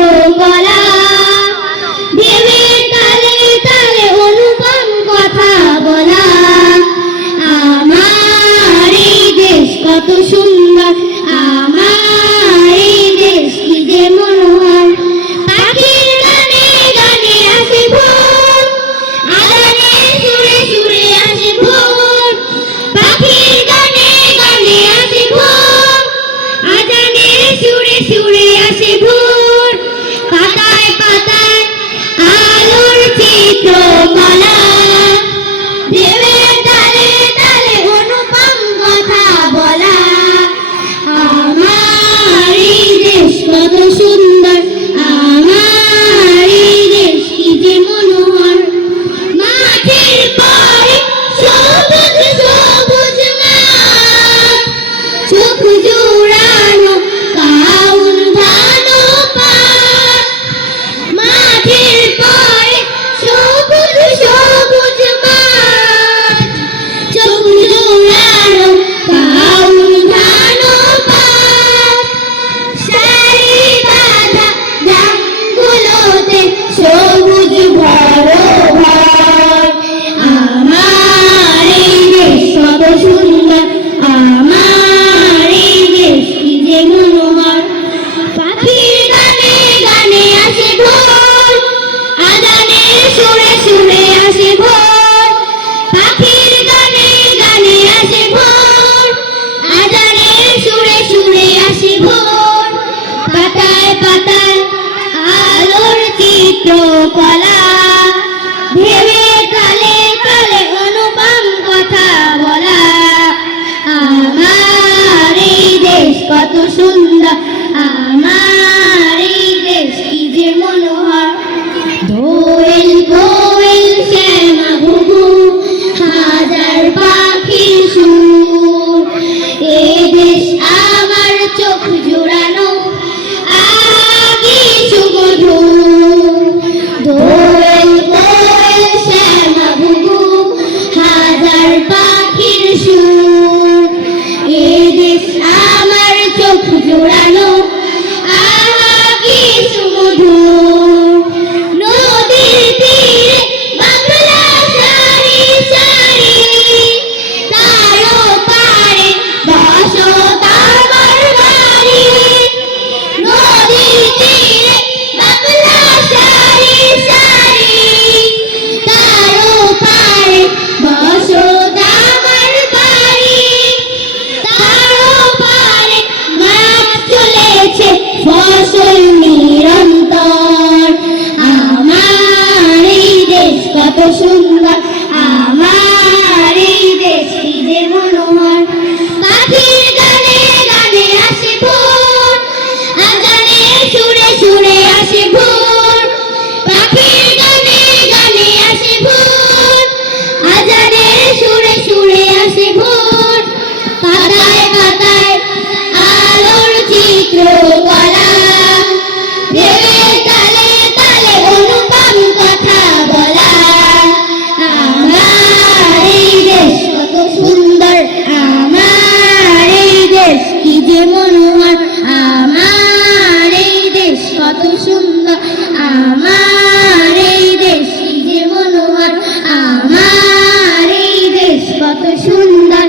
চিত্রকলা ভেবে তালে তালে অনুপম কথা বলা। আমার এই দেশ কত সুন্দর, আমার এই দেশ কি যে মনোহর। পাখির গানে গানে আসে ভোর, আজানে সুরে সুরে আসে ভোর। পাখির গানে গানে আসে ভোর, আজানে সুরে সুরে আসে ভোর। পাতায় পাতায় আলোর চিত্রকলা ভেবে তালে তালে অনুপম কথা বলা। আমার এই দেশ কত সুন্দর, আমার এই দেশ কি যে মনোহর। মাঠের পরে সবুজ সবুজ মাঠ, চোখ জুড়ানো কাউন ধান পাট। মাঠের পরে সবুজ সবুজ মাঠ, চোখ জুড়ানো কাউন ধান পাট। সারি বাঁধা গ্রামগুলোতে সবুজ ভরভর। আমার এই দেশ কত সুন্দর, আমার এই দেশ কি যে মনোহর। পাখির গানে গানে আসে ভোর, আজানে সুরে সুরে আসে ভোর। পাখির গানে গানে আসে ভোর, আজানে সুরে সুরে আসে ভোর। পাতায় পাতায় আলোর চিত্রকলা ভেবে তালে তালে অনুপম কথা বলা। আমার এই দেশ কত সুন্দর, আমার এই দেশ কি যে মনোহর। দোয়েল কোয়েল শ্যামা ঘুঘু হাজার পাখির সুর, এ দেশ আমার চোখ জুড়ানো আগি সুমধুর। দোয়েল কোয়েল শ্যামা ঘুঘু হাজার পাখির সুর, এ দেশ আমার চোখ জুড়ানো আগি সুমধুর। নদীর তীরে বাংলা সারি সারি, তারও পারে বসত আমার বাড়ি। নদীর তীরে বাংলা সারি সারি, তারও পারে বসত আমার বাড়ি। তারও পারে মাছ চলেছে ফসল নিরন্তর। আমার এই দেশ কত সুন্দর, আমার এই দেশ কি যে মনোহর। পাখির গানে গানে আসে ভোর, আজানে সুরে সুরে আসে ভোর। পাখির গানে গানে আসে ভোর, আজানে সুরে সুরে আসে ভোর। পাতায় পাতায় আলোর চিত্রকলা ভেবে তালে তালে অনুপম কথা বলা। আমার এই দেশ কত সুন্দর, আমার এই দেশ কি যে মনোহর। আমার এই দেশ কত সুন্দর, আমার এই দেশ কি যে মনোহর। আমার এই দেশ কত সুন্দর,